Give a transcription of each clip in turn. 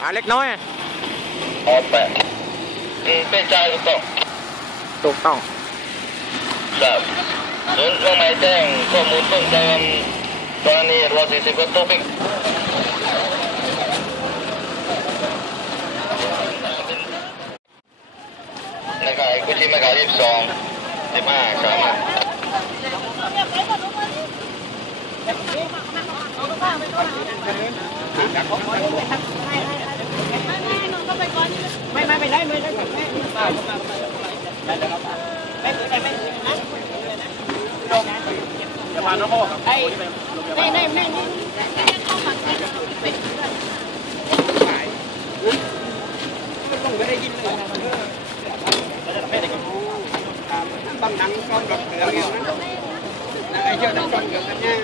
อ่าเล็กน้อยออกแปดอืมเป็นใจถูกต้องถูกต้องครับศูนย์เครื่องหมายแจ้งข้อมูลเพิ่มเติมกรณีรถสี่สิบรถตู้ปิกนะครับกุชิมาเก้ายี่สิบสองสิบห้าสามารถ ไม่ไม่ไม่ได้ไม่ได้ไม่ได้ไม่ไม่ไม่นะจะพาน้องพ่อครับไอ้ไม่ไม่ไม่นี่ต้องไม่ได้ยินเลยต้องนั่งก้อนดอกเกลือเนี่ยนะไอ้เจ้านั่งก้อนเกลือกันเนี่ย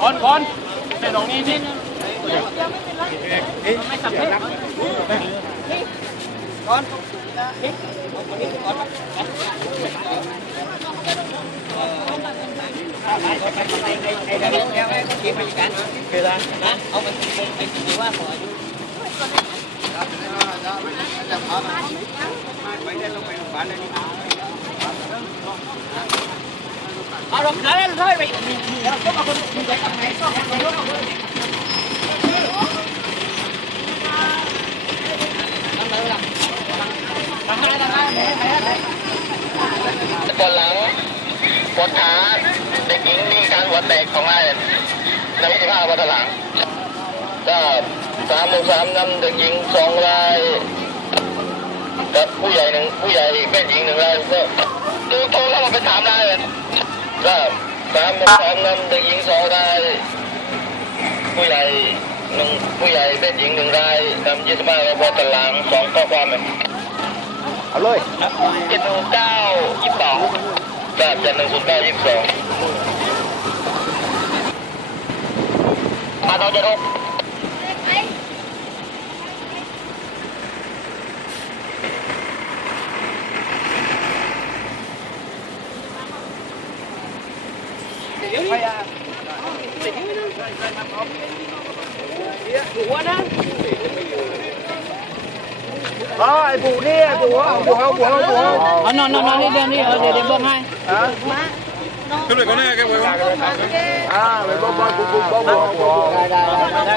คอนคอน แม่น้องนี่นี่ไม่สำเร็จก้อน บอนไอ้เองนี้ไม่คิดไปกันคืออะไรนะเอาไปไปคิดว่าขออายุเอาลงขาแล้วเลยไปแล้วก็เอาคนไปทำไงก็ไปยกเอาเลยทำอะไรล่ะทำอะไรทำอะไรไหนไหนตอนหลังปวดขาเด็กหญิงมีการหัวแตกของนายในวิธีภาวันหลังก็สามสามนำเด็กหญิงสองรายกับผู้ใหญ่หนึ่งผู้ใหญ่แม่หญิงหนึ่งราย สามหมู่สามนำเด็กหญิงสองรายผู้ใหญ่หนึ่งผู้ใหญ่แม่หญิงหนึ่งรายนำยี่สิบห้าวันหลังสองข้อความเลยเอาเลยเจ็ดหนึ่งเก้ายี่สิบสองแบบเจ็ดหนึ่งศูนย์เก้ายี่สิบสองมาเราจะรบหัวนะอ๋อไอ้ปู่นี่ไอ้ปู่เอาปู่เอาปู่เอาปู่เอาอ๋อนอนนอนนอนนี่เดี๋ยวนี่เดี๋ยวเดี๋ยวบอกให้ขึ้นเลยก่อนแน่แกไว้ก่อนอ่าไปบอกบอกปู่ปู่บอกบอกปู่ได้ได้ได้